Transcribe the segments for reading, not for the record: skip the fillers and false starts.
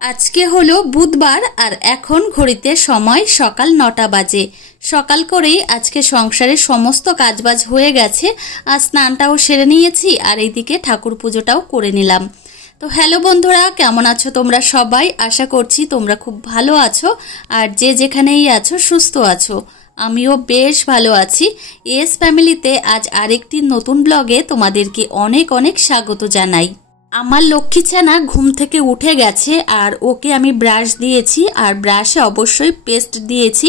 আজকে হলো বুধবার আর এখন ঘড়িতে সময় সকাল ৯টা বাজে। সকাল করেই আজকে সংসারের সমস্ত কাজবাজ হয়ে গেছে, আর স্নানটাও সেরে নিয়েছি, আর এইদিকে ঠাকুর পুজোটাও করে নিলাম। তো হ্যালো বন্ধুরা, কেমন আছো তোমরা সবাই? আশা করছি তোমরা খুব ভালো আছো, আর যে যেখানেই আছো সুস্থ আছো। আমিও বেশ ভালো আছি। এস ফ্যামিলিতে আজ আরেকটি নতুন ব্লগে তোমাদেরকে অনেক অনেক স্বাগত জানাই। আমার লক্ষ্মী ছানা ঘুম থেকে উঠে গেছে, আর ওকে আমি ব্রাশ দিয়েছি, আর ব্রাশে অবশ্যই পেস্ট দিয়েছি,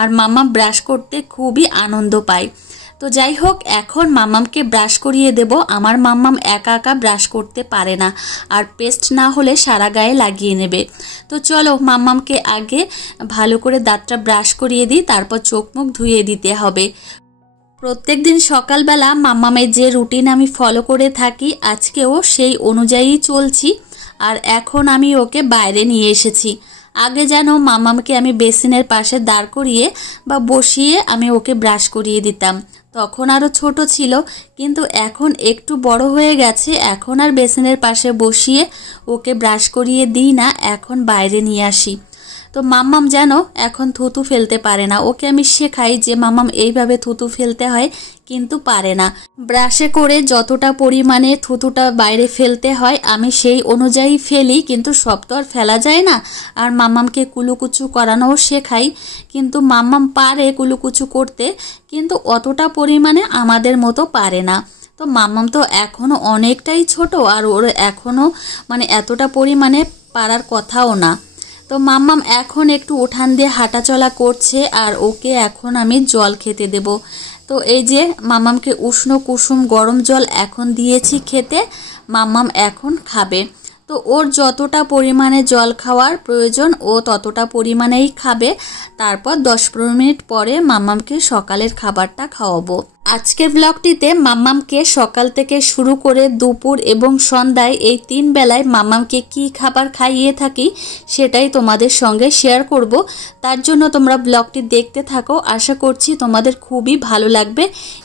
আর মাম্মাম ব্রাশ করতে খুবই আনন্দ পায়। তো যাই হোক, এখন মাম্মামকে ব্রাশ করিয়ে দেব। আমার মাম্মাম একা একা ব্রাশ করতে পারে না, আর পেস্ট না হলে সারা গায়ে লাগিয়ে নেবে। তো চলো মাম্মামকে আগে ভালো করে দাঁতটা ব্রাশ করিয়ে দিই, তারপর চোখ মুখ ধুয়ে দিতে হবে। প্রত্যেক দিন সকালবেলা মাম্মামের যে রুটিন আমি ফলো করে থাকি, আজকেও সেই অনুযায়ী চলছি। আর এখন আমি ওকে বাইরে নিয়ে এসেছি। আগে যেন মাম্মামকে আমি বেসিনের পাশে দাঁড় করিয়ে বা বসিয়ে আমি ওকে ব্রাশ করিয়ে দিতাম, তখন আরও ছোট ছিল। কিন্তু এখন একটু বড় হয়ে গেছে, এখন আর বেসিনের পাশে বসিয়ে ওকে ব্রাশ করিয়ে দিই না, এখন বাইরে নিয়ে আসি। তো মাম্মাম যেন এখন থুতু ফেলতে পারে না। ওকে আমি শেখাই যে মাম্মাম এইভাবে থুতু ফেলতে হয়, কিন্তু পারে না। ব্রাশে করে যতটা পরিমাণে থুতুটা বাইরে ফেলতে হয় আমি সেই অনুযায়ী ফেলি, কিন্তু সব তো আর ফেলা যায় না। আর মাম্মামকে কুলুকুচু করানোও শেখাই, কিন্তু মাম্মাম পারে কুলুকুচু করতে, কিন্তু অতটা পরিমাণে আমাদের মতো পারে না। তো মাম্মাম তো এখনও অনেকটাই ছোট, আর ওর এখনও এতটা পরিমাণে পারার কথাও না। তো মাম্মাম এখন একটু উঠান দিয়ে হাঁটাচলা করছে, আর ওকে এখন আমি জল খেতে দেব। তো এই যে মাম্মামকে উষ্ণ কুসুম গরম জল এখন দিয়েছি খেতে, মাম্মাম এখন খাবে। তো ওর যতটা পরিমাণে জল খাওয়ার প্রয়োজন ও ততটা পরিমাণেই খাবে। তারপর 10-15 মিনিট পরে মাম্মামকে সকালের খাবারটা খাওয়াবো। আজকের ব্লগটিতে মাম্মামকে সকাল থেকে শুরু করে দুপুর এবং সন্ধ্যায় এই 3 বেলায় মাম্মামকে কি খাবার খাইয়ে থাকি সেটাই তোমাদের সঙ্গে শেয়ার করব। তার জন্য তোমরা ব্লগটি দেখতে থাকো। আশা করছি তোমাদের খুবই ভালো লাগবে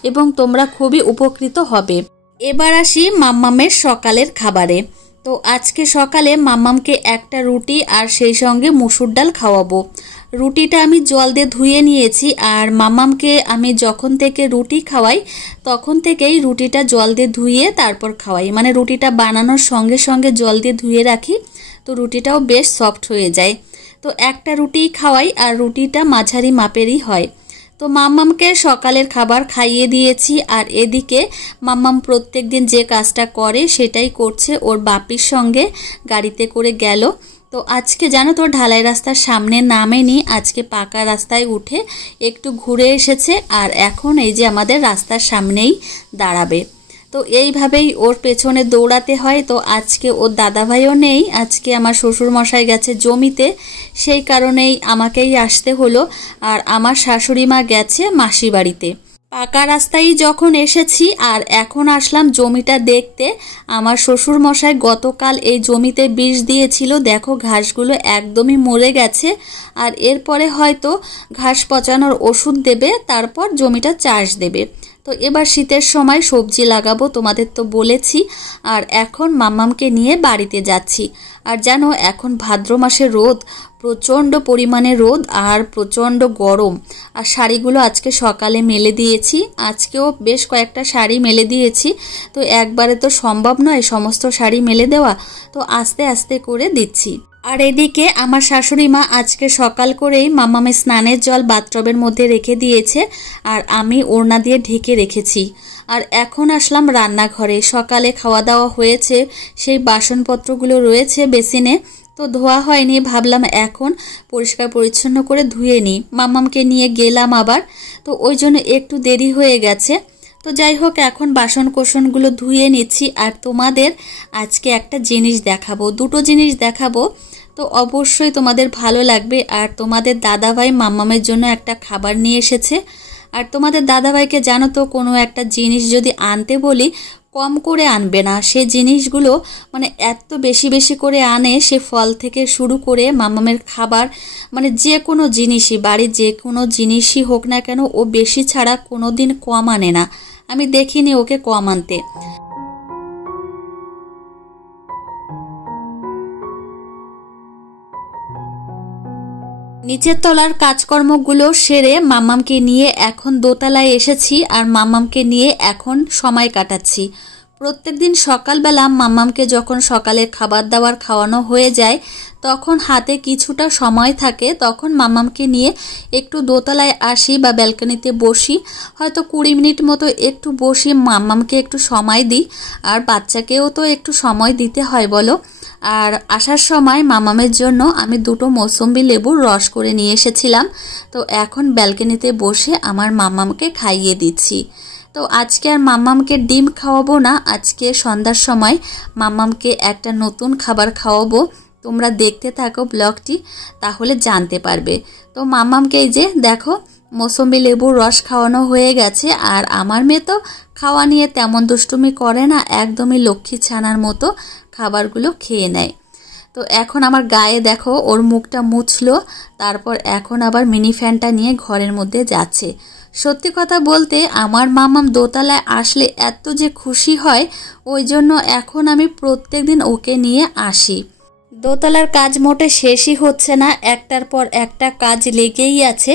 এবং তোমরা খুবই উপকৃত হবে। এবার আসি মাম্মামের সকালের খাবারে। তো আজকে সকালে মাম্মামকে একটা রুটি আর সেই সঙ্গে মুসুর ডাল খাওয়াবো। রুটিটা আমি জল দিয়ে ধুয়ে নিয়েছি, আর মাম্মামকে আমি যখন থেকে রুটি খাওয়াই তখন থেকেই রুটিটা জল দিয়ে ধুয়ে তারপর খাওয়াই। রুটিটা বানানোর সঙ্গে সঙ্গে জল দিয়ে ধুয়ে রাখি, তো রুটিটাও বেশ সফট হয়ে যায়। তো একটা রুটিই খাওয়াই, আর রুটিটা মাঝারি মাপেরই হয়। তো মাম্মামকে সকালের খাবার খাইয়ে দিয়েছি, আর এদিকে মাম্মাম প্রত্যেক দিন যে কাজটা করে সেটাই করছে। ওর বাপির সঙ্গে গাড়িতে করে গেল। তো আজকে জানো তো ঢালাই রাস্তার সামনে নামেনি, আজকে পাকা রাস্তায় উঠে একটু ঘুরে এসেছে, আর এখন এই যে আমাদের রাস্তার সামনেই দাঁড়াবে। তো এইভাবেই ওর পেছনে দৌড়াতে হয়। তো আজকে ওর দাদাভাইও নেই, আজকে আমার শ্বশুর মশাই গেছে জমিতে, সেই কারণেই আমাকেই আসতে হলো। আর আমার শাশুড়ি মা গেছে মাসি বাড়িতে। পাকা রাস্তায় যখন এসেছি, আর এখন আসলাম জমিটা দেখতে। আমার শ্বশুর মশাই গতকাল এই জমিতে বিষ দিয়েছিল, দেখো ঘাসগুলো একদমই মরে গেছে। আর এরপরে হয়তো ঘাস পচানোর ওষুধ দেবে, তারপর জমিটা চাষ দেবে। তো এবার শীতের সময় সবজি লাগাবো, তোমাদের তো বলেছি। আর এখন মাম্মামকে নিয়ে বাড়িতে যাচ্ছি। আর জানো এখন ভাদ্র মাসে রোদ, প্রচণ্ড পরিমাণে রোদ আর প্রচণ্ড গরম। আর শাড়িগুলো আজকে সকালে মেলে দিয়েছি, আজকেও বেশ কয়েকটা শাড়ি মেলে দিয়েছি। তো একবারে তো সম্ভব নয় সমস্ত শাড়ি মেলে দেওয়া, তো আস্তে আস্তে করে দিচ্ছি। আর এদিকে আমার শাশুড়ি মা আজকে সকাল করেই মাম্মামের স্নানের জল বাথটবের মধ্যে রেখে দিয়েছে, আর আমি ওড়না দিয়ে ঢেকে রেখেছি। আর এখন আসলাম রান্নাঘরে। সকালে খাওয়া দাওয়া হয়েছে, সেই বাসনপত্রগুলো রয়েছে বেসিনে, তো ধোয়া হয়নি, ভাবলাম এখন পরিষ্কার পরিচ্ছন্ন করে ধুয়ে নিই। মাম্মামকে নিয়ে গেলাম আবার, তো ওই জন্য একটু দেরি হয়ে গেছে। তো যাই হোক, এখন বাসন কোসনগুলো ধুয়ে নিচ্ছি। আর তোমাদের আজকে একটা জিনিস দেখাবো, দুটো জিনিস দেখাবো, তো অবশ্যই তোমাদের ভালো লাগবে। আর তোমাদের দাদাভাই মাম্মামের জন্য একটা খাবার নিয়ে এসেছে। আর তোমাদের দাদাভাইকে জানো তো, কোনো একটা জিনিস যদি আনতে বলি কম করে আনবে না। সে জিনিসগুলো এত বেশি বেশি করে আনে, সে ফল থেকে শুরু করে মাম্মামের খাবার, যে কোনো জিনিসই, বাড়ির যে কোনো জিনিসই হোক না কেন, ও বেশি ছাড়া কোনো দিন কম আনে না। আমি দেখিনি ওকে কম আনতে। নিচের তলার কাজকর্মগুলো সেরে মাম্মামকে নিয়ে এখন দোতলায় এসেছি আর মাম্মামকে নিয়ে এখন সময় কাটাচ্ছি। প্রত্যেকদিন সকালবেলা মাম্মামকে যখন সকালের খাবার দাবার খাওয়ানো হয়ে যায় তখন হাতে কিছুটা সময় থাকে, তখন মাম্মামকে নিয়ে একটু দোতলায় আসি বা ব্যালকনিতে বসি, হয়তো 20 মিনিট মতো একটু বসি, মাম্মামকে একটু সময় দিই। আর বাচ্চাকেও তো একটু সময় দিতে হয় বলো। আর আসার সময় মাম্মামের জন্য আমি 2টো মৌসুম্বি লেবুর রস করে নিয়ে এসেছিলাম। তো এখন ব্যালকনিতে বসে আমার মাম্মামকে খাইয়ে দিচ্ছি। তো আজকে আর মাম্মামকে ডিম খাওয়াবো না, আজকে সন্ধ্যার সময় মাম্মামকে একটা নতুন খাবার খাওয়াবো। তোমরা দেখতে থাকো ব্লগটি, তাহলে জানতে পারবে। তো মাম্মামকে এই যে দেখো মৌসুম্বি লেবুর রস খাওয়ানো হয়ে গেছে। আর আমার মেয়ে তো খাওয়া নিয়ে তেমন দুষ্টুমি করে না, একদমই লক্ষ্মী ছানার মতো খাবারগুলো খেয়ে নেয়। তো এখন আমার গায়ে দেখো ওর মুখটা মুছলো, তারপর এখন আবার মিনি ফ্যানটা নিয়ে ঘরের মধ্যে যাচ্ছে। সত্যি কথা বলতে আমার মাম্মাম দোতলায় আসলে এত যে খুশি হয়, ওই জন্য এখন আমি প্রত্যেকদিন ওকে নিয়ে আসি। দোতলার কাজ মোটে শেষই হচ্ছে না, একটার পর একটা কাজ লেগেই আছে।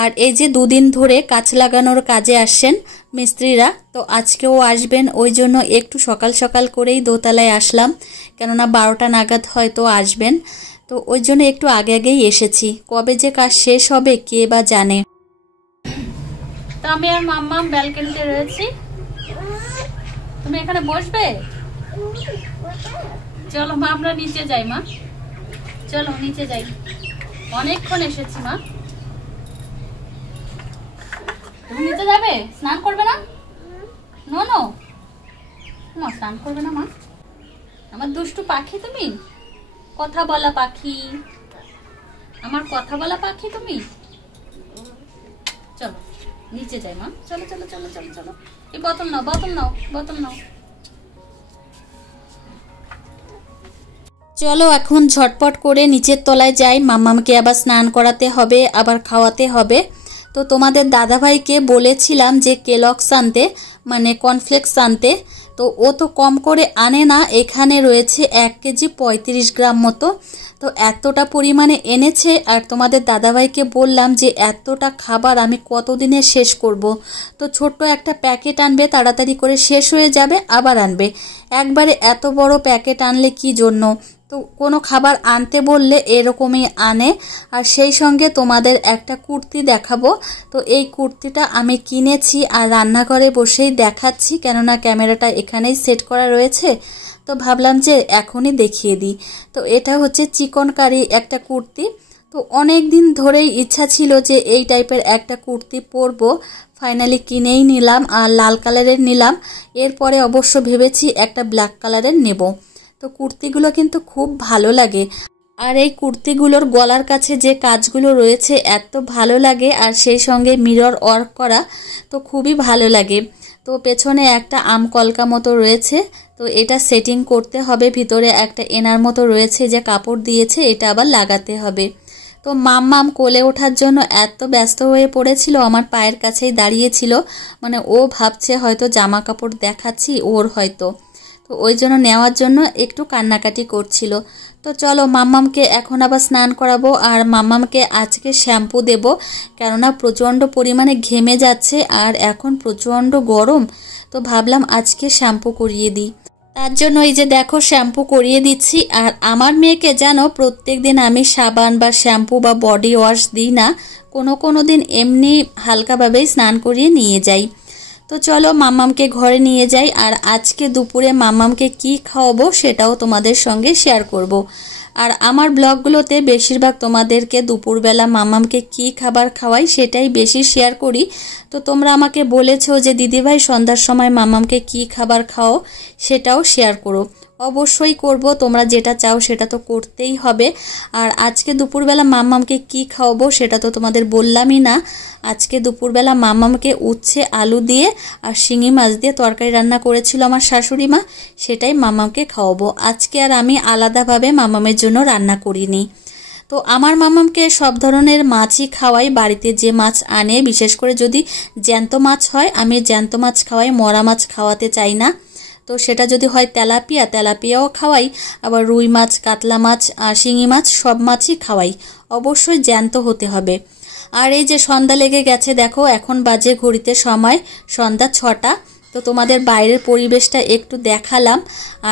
আর এই যে 2 দিন ধরে কাঁচ লাগানোর কাজে আসছেন মিস্ত্রিরা, তো আজকেও আসবেন, ওই জন্য একটু সকাল সকাল করেই দোতলায় আসলাম, কেননা 12টা নাগাদ হয়তো আসবেন। তো ওই জন্য একটু আগে আগেই এসেছি, কবে যে কাজ শেষ হবে কে বা জানে। তো আমি আর মাম্মাম ব্যালকনিতে রয়েছি, তুমি এখানে বসবে? চলো মা আমরা নিচে যাই, মা চলো নিচে যাই, অনেকক্ষণ এসেছি। মা তুমি নিচে যাবে? স্নান করবে না? নো নো মা স্নান করবে না। মা আমার দুষ্টু পাখি, তুমি কথা বলা পাখি, আমার কথা বলা পাখি তুমি। চলো নিচে যাই মা, চলো চলো চলো চলো চলো। এই বোতল নাও, বোতল নাও, বোতল নাও। চলো এখন ঝটপট করে নিচের তলায় যাই, মাম্মামকে আবার স্নান করাতে হবে, আবার খাওয়াতে হবে। তো তোমাদের দাদাভাইকে বলেছিলাম যে কেলক্স আনতে, মানে কর্নফ্লেক্স আনতে, তো ও তো কম করে আনে না, এখানে রয়েছে 1 কেজি 35 গ্রাম মতো। তো এতটা পরিমাণে এনেছে, আর তোমাদের দাদাভাইকে বললাম যে এতটা খাবার আমি কতদিনে শেষ করব। তো ছোট্ট একটা প্যাকেট আনবে, তাড়াতাড়ি করে শেষ হয়ে যাবে, আবার আনবে। একবারে এত বড় প্যাকেট আনলে কি জন্য? তো কোনো খাবার আনতে বললে এরকমই আনে। আর সেই সঙ্গে তোমাদের একটা কুর্তি দেখাবো। তো এই কুর্তিটা আমি কিনেছি আর রান্নাঘরে বসেই দেখাচ্ছি, কেননা ক্যামেরাটা এখানেই সেট করা রয়েছে, তো ভাবলাম যে এখনই দেখিয়ে দিই। তো এটা হচ্ছে চিকনকারি একটা কুর্তি। তো অনেক দিন ধরেই ইচ্ছা ছিল যে এই টাইপের একটা কুর্তি পরবো, ফাইনালি কিনেই নিলাম। আর লাল কালারের নিলাম, এরপরে অবশ্য ভেবেছি একটা ব্ল্যাক কালারের নেব। তো কুর্তিগুলো কিন্তু খুব ভালো লাগে। আর এই কুর্তিগুলোর গলার কাছে যে কাজগুলো রয়েছে এত ভালো লাগে, আর সেই সঙ্গে মিরর ওয়ার্ক করা, তো খুবই ভালো লাগে। তো পেছনে একটা আম কলকা মতো রয়েছে, তো এটা সেটিং করতে হবে। ভিতরে একটা এনার মতো রয়েছে যে কাপড় দিয়েছে, এটা আবার লাগাতে হবে। তো মাম্মাম কোলে ওঠার জন্য এত ব্যস্ত হয়ে পড়েছিল, আমার পায়ের কাছেই দাঁড়িয়েছিল, মানে ও ভাবছে হয়তো জামা কাপড় দেখাচ্ছি ওর হয়তো, তো ওই জন্য নেওয়ার জন্য একটু কান্নাকাটি করছিল। তো চলো মাম্মামকে এখন আবার স্নান করাবো। আর মাম্মামকে আজকে শ্যাম্পু দেব, কেননা প্রচণ্ড পরিমাণে ঘেমে যাচ্ছে আর এখন প্রচণ্ড গরম। তো ভাবলাম আজকে শ্যাম্পু করিয়ে দিই, তার জন্য এই যে দেখো শ্যাম্পু করিয়ে দিচ্ছি। আর আমার মেয়েকে জানো প্রত্যেক দিন আমি সাবান বা শ্যাম্পু বা বডি ওয়াশ দিই না, কোনো দিন এমনি হালকাভাবেই স্নান করিয়ে নিয়ে যাই। তো চলো মাম্মামকে ঘরে নিয়ে যাই। আর আজকে দুপুরে মাম্মামকে কি খাওয়াবো সেটাও তোমাদের সঙ্গে শেয়ার করব। আর আমার ব্লগগুলোতে বেশিরভাগ তোমাদেরকে দুপুরবেলা মাম্মামকে কি খাবার খাওয়াই সেটাই বেশি শেয়ার করি। তো তোমরা আমাকে বলেছো যে দিদিভাই সন্ধ্যার সময় মাম্মামকে কি খাবার খাও সেটাও শেয়ার করো। অবশ্যই করব, তোমরা যেটা চাও সেটা তো করতেই হবে। আর আজকে দুপুরবেলা মাম্মামকে কি খাওয়াবো সেটা তো তোমাদের বললামই না। আজকে দুপুরবেলা মাম্মামকে উচ্ছে আলু দিয়ে আর শিঙি মাছ দিয়ে তরকারি রান্না করেছিল আমার শাশুড়ি মা, সেটাই মাম্মামকে খাওয়াবো। আজকে আর আমি আলাদাভাবে মাম্মামের জন্য রান্না করিনি। তো আমার মাম্মামকে সব ধরনের মাছই খাওয়াই, বাড়িতে যে মাছ আনে, বিশেষ করে যদি জ্যান্ত মাছ হয় আমি জ্যান্ত মাছ খাওয়াই, মরা মাছ খাওয়াতে চাই না। তো সেটা যদি হয় তেলাপিয়া, তেলাপিয়াও খাওয়াই, আবার রুই মাছ, কাতলা মাছ আর শিঙি মাছ সব মাছই খাওয়াই। অবশ্যই জ্যান্ত হতে হবে। আর এই যে সন্ধ্যা লেগে গেছে, দেখো এখন বাজে ঘড়িতে সময় সন্ধ্যা 6টা। তো তোমাদের বাইরের পরিবেশটা একটু দেখালাম।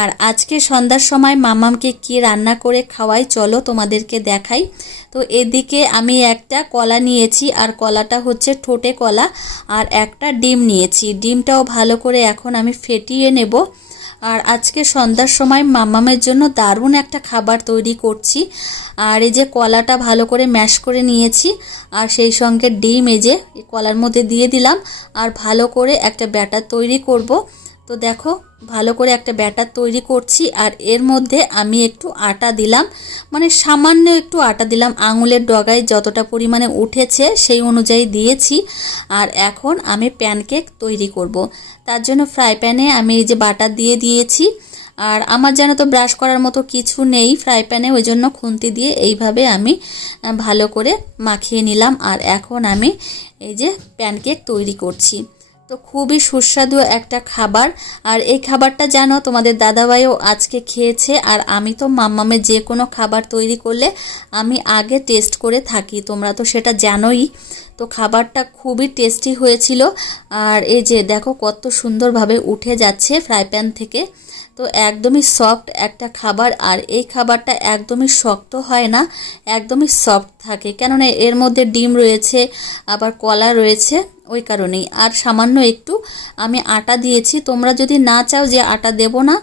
আর আজকে সন্ধ্যার সময় মামামকে কি রান্না করে খাওয়াই চলো তোমাদেরকে দেখাই। তো এদিকে আমি একটা কলা নিয়েছি, আর কলাটা হচ্ছে ঠোঁটে কলা, আর একটা ডিম নিয়েছি। ডিমটাও ভালো করে এখন আমি ফেটিয়ে নেব। আর আজকে সন্ধ্যার সময় মামামের জন্য দারুণ একটা খাবার তৈরি করছি। আর এই যে কলাটা ভালো করে ম্যাশ করে নিয়েছি, আর সেই সঙ্গে ডিম এই যে কলার মধ্যে দিয়ে দিলাম, আর ভালো করে একটা ব্যাটার তৈরি করব। তো দেখো ভালো করে একটা ব্যাটার তৈরি করছি। আর এর মধ্যে আমি একটু আটা দিলাম, মানে সামান্য একটু আটা দিলাম, আঙুলের ডগায় যতটা পরিমাণে উঠেছে সেই অনুযায়ী দিয়েছি। আর এখন আমি প্যানকেক তৈরি করব। তার জন্য ফ্রাই প্যানে আমি এই যে বাটার দিয়ে দিয়েছি। আর আমার যেন তো ব্রাশ করার মতো কিছু নেই ফ্রাই প্যানে, ওই জন্য খুন্তি দিয়ে এইভাবে আমি ভালো করে মাখিয়ে নিলাম। আর এখন আমি এই যে প্যানকেক তৈরি করছি। তো খুবই সুস্বাদু একটা খাবার। আর এই খাবারটা জানো তোমাদের দাদাভাইও আজকে খেয়েছে। আর আমি তো মাম্মামের যে কোনো খাবার তৈরি করলে আমি আগে টেস্ট করে থাকি, তোমরা তো সেটা জানোই। তো খাবারটা খুবই টেস্টি হয়েছিল। আর এই যে দেখো কত সুন্দরভাবে উঠে যাচ্ছে ফ্রাই প্যান থেকে। তো একদমই সফট একটা খাবার। আর এই খাবারটা একদমই শক্ত হয় না, একদমই সফট থাকে, কেননা এর মধ্যে ডিম রয়েছে, আবার কলা রয়েছে, ওই কারণেই। আর সামান্য একটু আমি আটা দিয়েছি। তোমরা যদি না চাও যে আটা দেব না,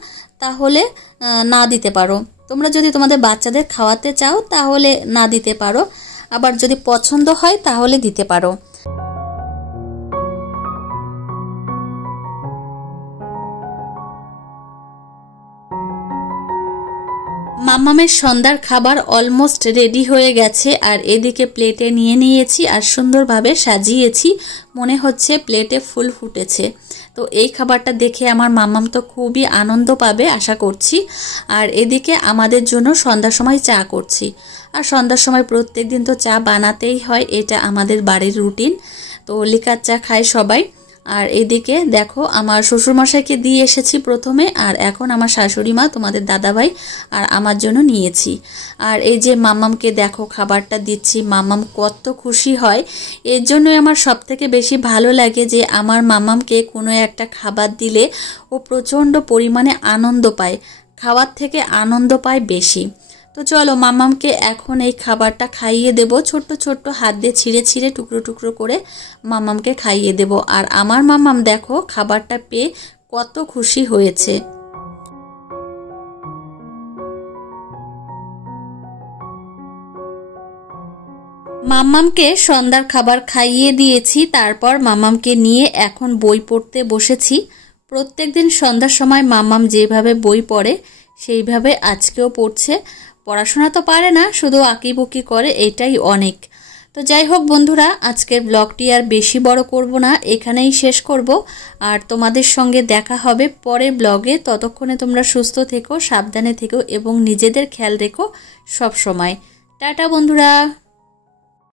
তাহলে না দিতে পারো। তোমরা যদি তোমাদের বাচ্চাদের খাওয়াতে চাও তাহলে না দিতে পারো, আবার যদি পছন্দ হয় তাহলে দিতে পারো। মামামের সন্ধ্যার খাবার অলমোস্ট রেডি হয়ে গেছে। আর এদিকে প্লেটে নিয়ে নিয়েছি আর সুন্দরভাবে সাজিয়েছি, মনে হচ্ছে প্লেটে ফুল ফুটেছে। তো এই খাবারটা দেখে আমার মামাম তো খুবই আনন্দ পাবে আশা করছি। আর এদিকে আমাদের জন্য সন্ধ্যার সময় চা করছি। আর সন্ধ্যার সময় প্রত্যেক দিন তো চা বানাতেই হয়, এটা আমাদের বাড়ির রুটিন। তো লিকার চা খায় সবাই। আর এদিকে দেখো আমার শ্বশুরমশাইকে দিয়ে এসেছি প্রথমে, আর এখন আমার শাশুড়ি মা, তোমাদের দাদাভাই আর আমার জন্য নিয়েছি। আর এই যে মামামকে দেখো খাবারটা দিচ্ছি, মামাম কত খুশি হয়। এর জন্যই আমার সবথেকে বেশি ভালো লাগে যে আমার মামামকে কোনো একটা খাবার দিলে ও প্রচণ্ড পরিমাণে আনন্দ পায়, খাওয়ার থেকে আনন্দ পায় বেশি। তো চলো মামামকে এখন এই খাবারটা খাইয়ে দেব, ছোট্ট ছোট্ট হাত দিয়ে ছিঁড়ে ছিঁড়ে টুকরো টুকরো করে মামামকে খাইয়ে দেব। আর আমার মামাম দেখো খাবারটা পেয়ে কত খুশি হয়েছে। মামামকে সন্ধ্যার খাবার খাইয়ে দিয়েছি, তারপর মামামকে নিয়ে এখন বই পড়তে বসেছি। প্রত্যেকদিন সন্ধ্যার সময় মামাম যেভাবে বই পড়ে সেইভাবে আজকেও পড়ছে। পড়াশোনা তো পারে না, শুধু আঁকিবুকি করে, এটাই অনেক। তো যাই হোক বন্ধুরা, আজকের ব্লগটি আর বেশি বড় করব না, এখানেই শেষ করব। আর তোমাদের সঙ্গে দেখা হবে পরের ব্লগে। ততক্ষণে তোমরা সুস্থ থেকো, সাবধানে থেকো এবং নিজেদের খেয়াল রেখো সব সময়। টাটা বন্ধুরা।